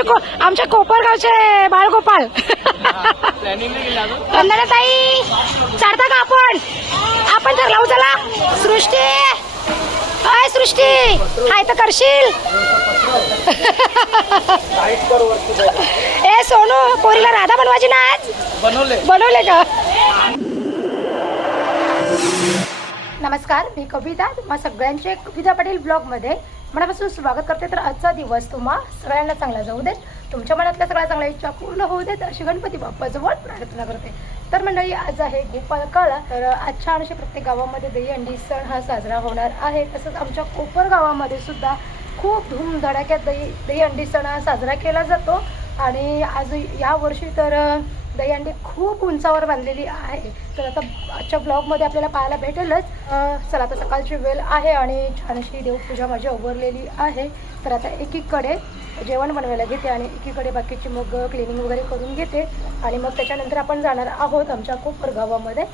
आमचे को आमच्या कोपरगावचे बाळगोपाल वंदना ताई चढता का आपण? आपण तर लावू चला. सृष्टी. काय सृष्टी. हाय तर करशील. ए सोनू पोरीला राधा बनवायची ना आज? बनवले. बनवले का? नमस्कार मी कविता तुम्हा सगळ्यांचे कविता पाटील ब्लॉगमध्ये मनापासून स्वागत करते. तर आजचा दिवस तुम्हा सगळ्यांना चांगला जाऊ देत. तुमच्या मनातल्या सगळ्या चांगल्या इच्छा पूर्ण होऊ देत अशी गणपती बाप्पाजवळ प्रार्थना करते. तर मंडळी आज आहे गोपाळ काळा. तर आज छान प्रत्येक गावामध्ये दहीहंडी सण हा साजरा होणार आहे. तसंच आमच्या कोपर गावामध्ये सुद्धा खूप धूमधडाक्यात दही दहीहंडी सण हा साजरा केला जातो. आणि आज यावर्षी तर दहीहंडी खूप उंचावर बांधलेली आहे. तर आता आजच्या ब्लॉगमध्ये आपल्याला पाहायला भेटेलच. चला आता सकाळची वेळ आहे आणि छान अशी देवपूजा माझी उभारलेली आहे. तर आता एकीकडे जेवण बनवायला घेते आणि एकीकडे बाकीची मग क्लिनिंग वगैरे करून घेते. आणि मग त्याच्यानंतर आपण जाणार आहोत आमच्या कोपर गावामध्ये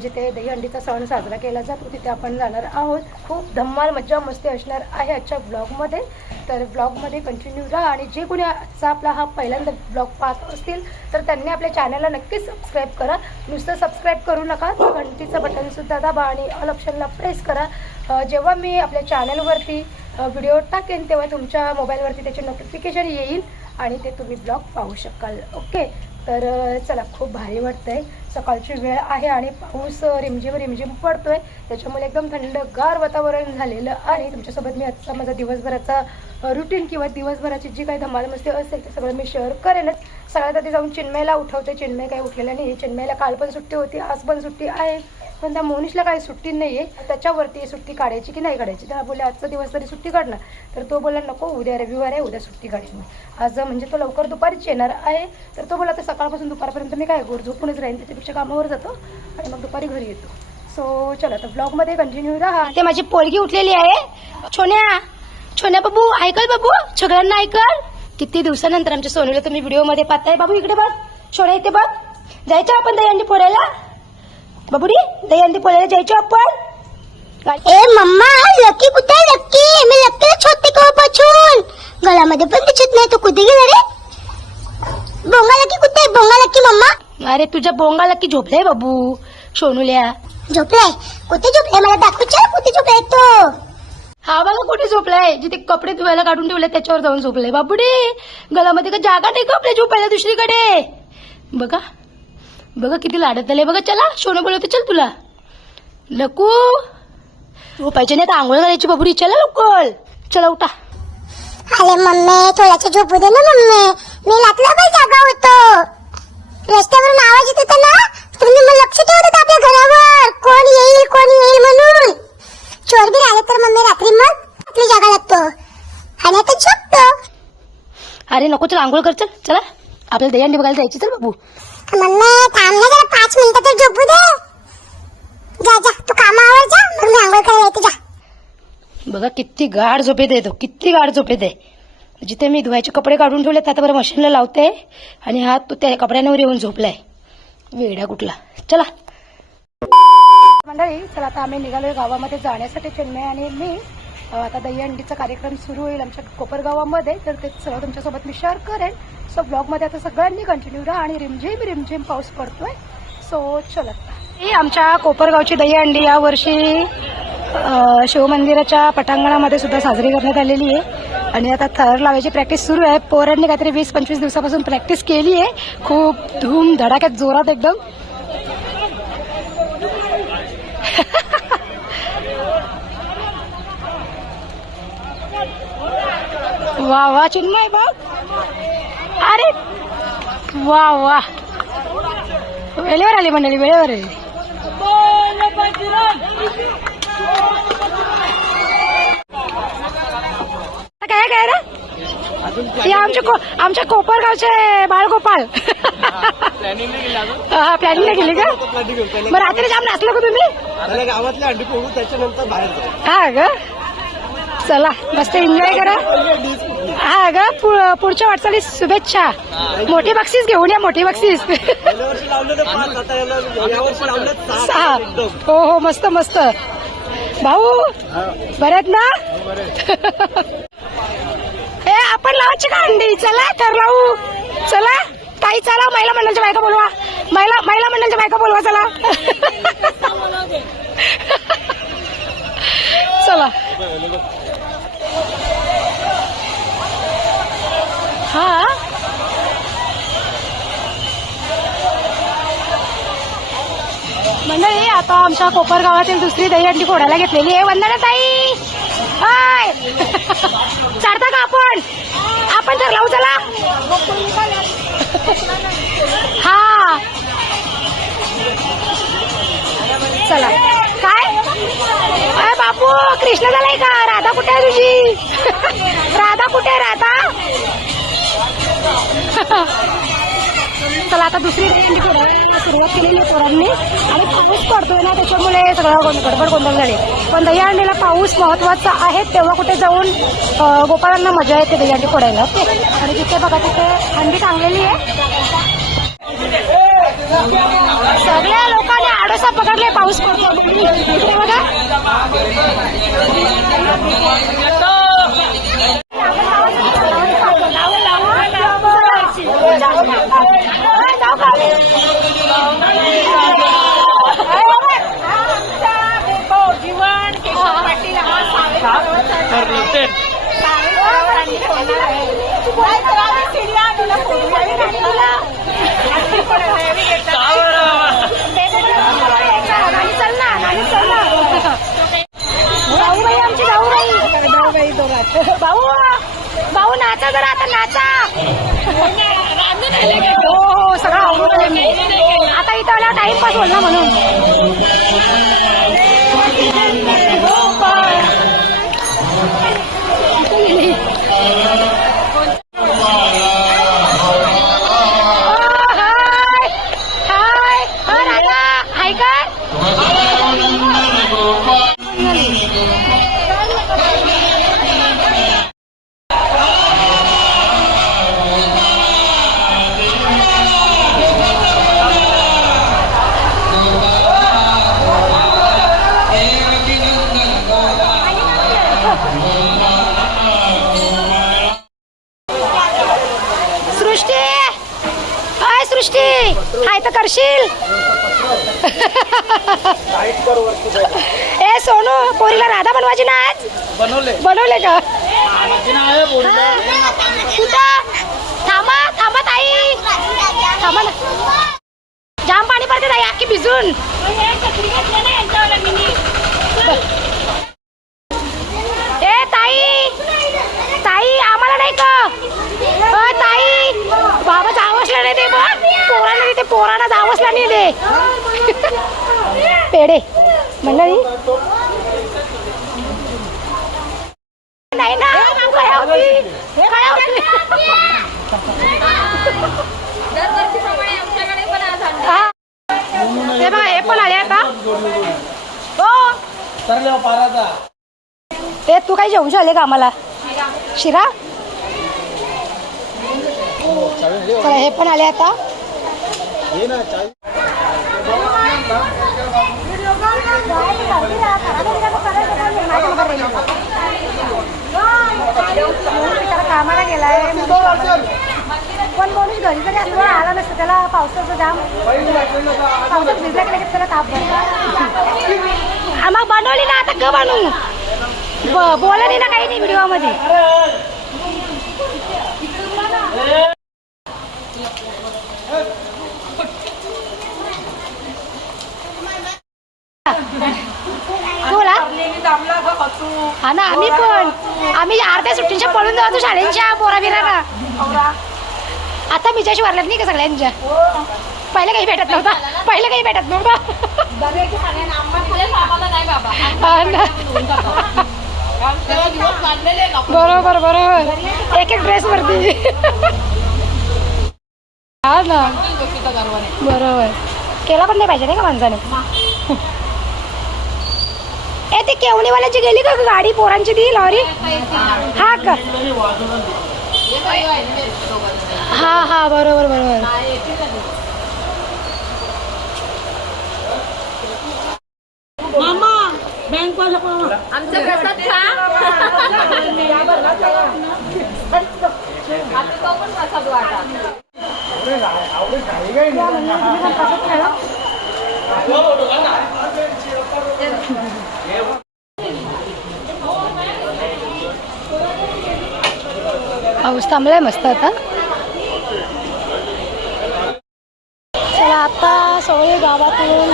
जिथे दहीहंडीचा सण साजरा केला जातो तिथे आपण जाणार आहोत. खूप धम्माल मज्जा मस्ती असणार आहे आजच्या ब्लॉगमध्ये तर ब्लॉगमध्ये कंटिन्यू राहा आणि जे कोणी आजचा आपला हा पहिल्यांदा ब्लॉग पाहत असतील तर त्यांनी आपल्या चॅनलला नक्कीच सबस्क्राईब करा. नुसतं सबस्क्राईब करू नका घंटीचं बटनसुद्धा दाबा आणि ऑल ऑप्शनला प्रेस करा. जेव्हा मी आपल्या चॅनलवरती व्हिडिओ टाकेन तेव्हा तुमच्या मोबाईलवरती त्याचे नोटिफिकेशन येईल आणि ते तुम्ही ब्लॉग पाहू शकाल. ओके? तर चला खूप भारी वाटतंय. सकाळची वेळ आहे आणि पाऊस रिमझिम रिमझिम रिमझिम पडतोय. त्याच्यामुळे एकदम थंडगार वातावरण झालेलं आणि तुमच्यासोबत मी आजचा माझा दिवसभराचा रुटीन किंवा दिवसभराची जी काही धमाल मस्ती असेल ते सगळं मी शेअर करेनच. सगळ्यात आधी जाऊन चिन्मयला उठवते. चिन्मय काही उठलेला नाही चिन्मयला काल पण सुट्टी होती आज पण सुट्टी आहे. पण त्या मोनिशला काही सुट्टी नाही आहे त्याच्यावरती सुट्टी काढायची की नाही काढायची? तर बोलले आजचा दिवस तरी सुट्टी काढणार. तर तो बोला नको उद्या रविवार आहे उद्या सुट्टी काढेल मी. आज म्हणजे तो लवकर दुपारीच येणार आहे. तर तो बोला तर सकाळपासून दुपारपर्यंत मी काय गोर झोपूनच राहीन. त्याच्यापेक्षा कामावर जातो आणि मग दुपारी घरी येतो. सो चला तर ब्लॉगमध्ये कंटिन्यू राहा. ते माझी पोलगी उठलेली आहे. छोन्या! छोन्या बाबू ऐकल बाबू? सगळ्यांना ऐकल? किती दिवसानंतर आमच्या सोनूला तुम्ही व्हिडिओमध्ये पाहताय. बाबू इकडे बघ. छोड्या इथे बघ. जायचं आपण दहीहंडी फोडायला बाबुडी दहीहंडी फोडायला जायचो आपण? ए मम्मा लकी कुठे लकी? मी लकीला छोटे कवापासून गळामध्ये पण दिसत नाही. तो कुठे गेला रे? बोंगा लकी कुठे बोंगा लकी मम्मा. अरे तुझ्या बोंगाला की झोपलाय बाबू सोनूल्या. झोपलाय? कुठे झोपलाय? मला दाखवच्या कुठे झोपलाय तो? हा बघा कुठे झोपलाय. जिथे कपडे धुवायला काढून ठेवले त्याच्यावर जाऊन झोपलाय. बाबुडे गळामध्ये का जागा नाही कपडे झोपायला दुसरीकडे? बघा. बघा किती लाडत आले बघा चला सोनं बोलवते चल तुला. नको झोपायचे नाही तर आंघोळ घालायची बाबुडी. चला लवकर. चला उठा. अरे मम्मी थोड्याचे झोपू दे ना मम्मी. मी लातला पण जागा होतो. रस्त्यावरून आवाज येत होता ना? तुम्ही मग लक्ष ठेवत आपल्या घरावर. कोण येईल कोण येईल म्हणून. चोर बी आले तर मम्मी रात्री मग आपली जागा लागतो. आणि आता झोपतो. अरे नको चल आंघोळ कर चल चला. आपल्याला दहीहंडी बघायला जायची चल बाबू. मम्मी थांब ना जरा पाच मिनिटं तर झोपू दे. जा जा तू कामावर जा मग मी आंघोळ करायला येते जा. बघा किती गाढ झोपेत आहे तो किती गाढ झोपेत आहे जिथे मी धुवायचे कपडे काढून ठेवले आता बरं मशीनला लावते. आणि हा तो त्या कपड्यांवर येऊन झोपलाय. वेडा कुठला. चला. मंडळी चला आता आम्ही निघालोय गावामध्ये जाण्यासाठी चेन्नई आणि मी आता दहीहंडीचा कार्यक्रम सुरू होईल आमच्या कोपरगावामध्ये तर ते सगळं तुमच्यासोबत मी शेअर करेन. सो ब्लॉगमध्ये आता सगळ्यांनी कंटिन्यू राहा आणि रिमझिम रिमझिम पाऊस पडतोय. सो चलत ही आमच्या कोपरगावची दहीहंडी या वर्षी शिवमंदिराच्या पटांगणामध्ये सुद्धा साजरी करण्यात आलेली आहे. आणि आता थर लावायची प्रॅक्टिस सुरू आहे. पोरांनी काहीतरी वीस पंचवीस दिवसापासून प्रॅक्टिस केली आहे खूप धूम धडाक्यात जोरात एकदम. वा वा चिन्मय बघ अरे वा वा. वेळेवर आली मंडळी वेळेवर आली. काय काय रे? आमच्या को- आमच्या कोपरगावचे बाळगोपाल हा प्लॅनिंग नाही केली का? मग रात्री जाम नाचलं का तुम्ही? पहिले गावातले अंडी त्याच्यानंतर हा ग. चला मस्त एन्जॉय करा? हा ग पुढच्या वाटचालीस शुभेच्छा. मोठी बक्षीस घेऊन या मोठी बक्षीस. हो हो मस्त मस्त. भाऊ. बरे आहेत ना. हे ए आपण लावायची का अंडी? चला तर लावू चला. ताई चला. महिला मंडळच्या बायका बोलवा. महिला महिला मंडळच्या बायका बोलवा चला. चला. हा? म्हणजे मंडळी आता आमच्या कोपर गावातील दुसरी दहीहंडी फोडायला घेतलेली आहे. वंदना ताई! हाय! चालता का आपण? आपण तर लावू चला. हा. चला. काय? अरे बापू कृष्ण झालाय का? राधा कुठे आहे तुझी? राधा कुठे आहे राधा? चला आता दुसरी दहीहंडी फोडायला सुरुवात केलेली आहे पोरांनी. आणि पाऊस पडतोय ना त्याच्यामुळे सगळं गडबड गोंधळ झाली. पण दहीहंडीला पाऊस महत्त्वाचा आहे तेव्हा कुठे जाऊन गोपाळांना मजा येते दहीहंडी फोडायला. ओके? आणि तिथे बघा तिथे हंडी टांगलेली आहे. सगळ्या लोकांनी आडोसा पकडले पाऊस पडतो बघा. चल ना भाऊ बाई आमची भाऊ नाचा जरा आता नाचा हो हो सगळं. आता इथं आला टाइमपास होईल ना म्हणून ए सोनू पोरीला राधा बनवायची ना आज? बनवले. बनवले का? कुठं? थांबा थांबा ताई. थांबा ना. जाम पाणी पडते ताई आखी भिजून ए ताई ताई आम्हाला नाही का अ, ताई बाबा जावसला नाही ते बघ पोराला ते नाही दे. पेढे. मंडळी. नाही ना हे. बघा हे पण आले आता. हो. ते तू काही जेवून आले का आम्हाला? शिरा? चला हे पण आले आता. कामाला गेलाय पण माणूस घरी जरी असं आला नसतं त्याला पावसाचं जाम पावसात भिजला की त्याला ताप भरला मग बनवली ना आता क बनवू ब- ना काही नाही व्हिडिओ बोला. हा ना आम्ही पण. आम्ही अर्ध्या सुट्टींच्या पळून जातो शाळेंच्या बोरा बिराला आता मिच्याशी वारल्यात नाही का सगळ्यांच्या? पहिले काही भेटत नव्हता. पहिले काही भेटत नव्हता. बरोबर बरोबर. एक एक ड्रेस वरती. हा ना. बरोबर. केला पण नाही पाहिजे नाही का माणसाने? ए ती केवणीवाल्याची गेली का गाडी पोरांची ती लॉरी? हा का? हा हा बरोबर बरोबर. आमचं प्रसाद खा. पाऊस थांबलाय मस्त आता. चला आता सगळे गावातून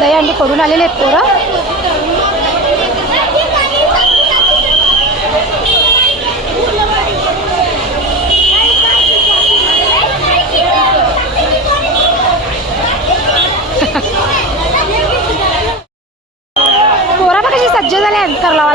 दहीहंडी करून आलेले आहेत पोरं. Carla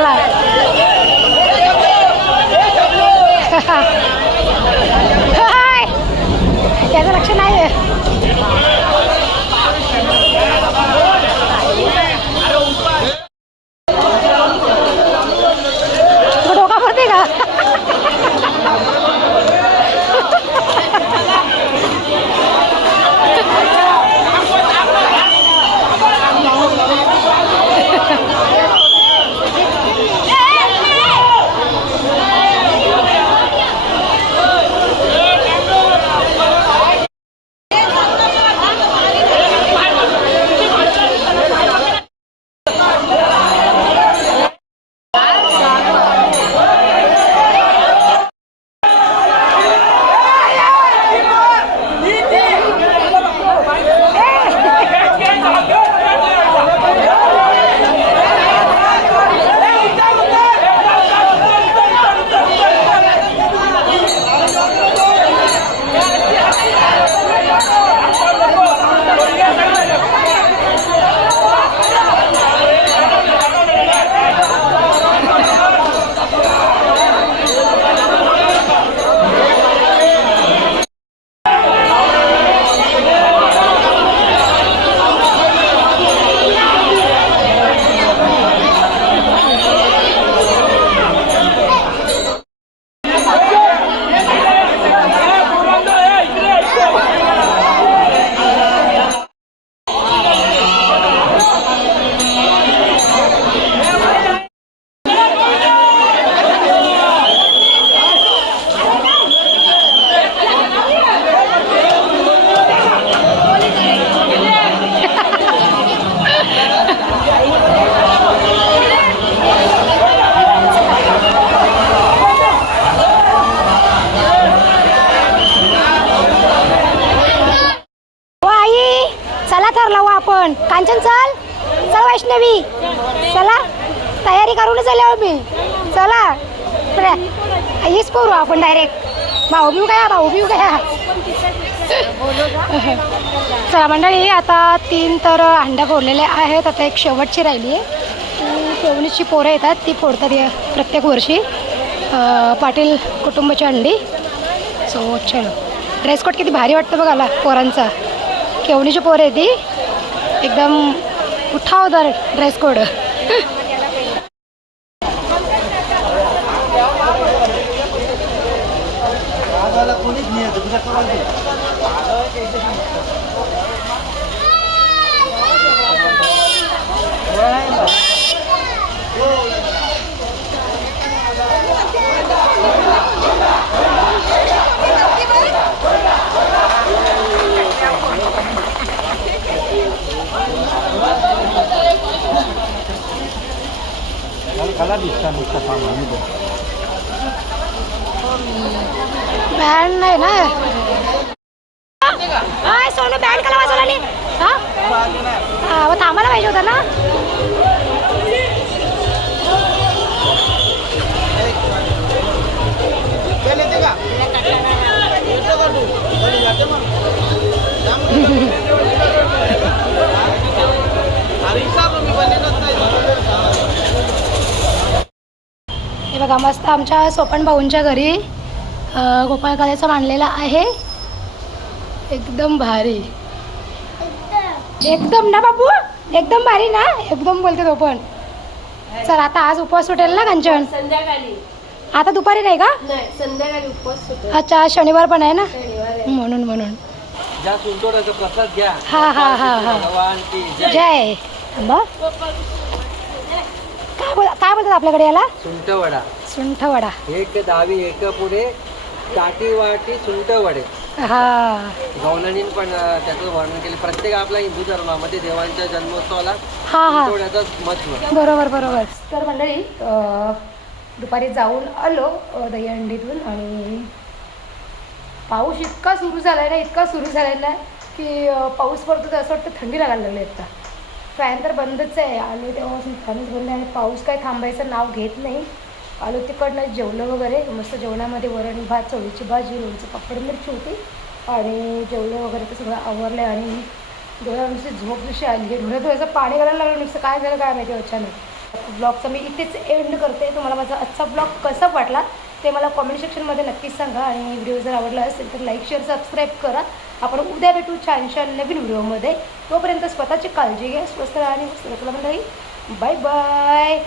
चला तयारी करूनच आले मी. चला. बरं, हीच करू आपण डायरेक्ट भाऊ बिऊ काय भाऊ बिऊ काय चला मंडळी आता तीन तर अंड्या फोडलेल्या आहेत. आता एक शेवटची राहिली आहे. ती शेवणीची पोरं येतात. ती फोडतात या प्रत्येक वर्षी. पाटील कुटुंबाची अंडी. सो छान ड्रेस कोड किती भारी वाटतं बघाला पोरांचा. केवणीची पोरं आहे ती. एकदम उठावदार ड्रेस कोड खाला दिसता नुसता सामान बँड नाही ना? हाय सोनू बँड कला वाजवला नाही हा? थांबायला पाहिजे होता ना? बघा मस्त आमच्या सोपण भाऊंच्या घरी अं, गोपाळकाल्याचं मांडलेलं आहे. एकदम भारी. एकदम ना बाबू? एकदम भारी ना? एकदम बोलते तो पण. चल आता आज उपवास सुटेल ना कांचन? संध्याकाळी. आता दुपारी नाही का? नाही संध्याकाळी उपवास सुटतो अच्छा आज शनिवार पण आहे ना. म्हणून म्हणून. हा हा हा हा. भगवान की जय. थांबा. काय बोलतात आपल्याकडे याला? सुंठवडा. सुंठवडा. एक दहावी एक पुढे काठी वाटी सुंठ वडे हा. गौनानी पण त्याचं वर्णन केले. प्रत्येक आपल्या हिंदू धर्मामध्ये देवांच्या जन्मोत्सवाला हा हा. सुंठवड्याचं महत्त्व बरोबर बरोबर. तर मंडळी अं, दुपारी जाऊन आलो अं, दहीहंडीतून आणि पाऊस इतका सुरू झाला आहे ना इतका सुरू झाला आहे ना की अं, पाऊस पडतो तर असं वाटतं थंडी लागायला लागली आता फॅन तर बंदच आहे. आलो तेव्हापासून फॅनच बंद आणि पाऊस काय थांबायचं नाव घेत नाही. आलो तिकडनं जेवलं वगैरे. मस्त जेवणामध्ये वरण भात चवळीची भाजी लोणचं पापड मिरची होती. आणि जेवलं वगैरे ते सगळं आवरलं आणि डोळ्या नुसती झोप जशी आली. डोळ्यात थोडंसं पाणी घालायला लागलं. नुसतं काय झालं काय माहिती अचानक. ब्लॉगचा मी इथेच एंड करते. तुम्हाला माझा आजचा ब्लॉग कसा वाटला? ते मला कॉमेंट सेक्शनमध्ये नक्कीच सांगा. आणि व्हिडिओ जर आवडला असेल तर लाईक शेअर सबस्क्राईब करा. आपण उद्या भेटू छान छान नवीन व्हिडिओमध्ये तोपर्यंत स्वतःची काळजी घ्या स्वस्त राहा आणि स्वस्त राहा. मंडळी बाय बाय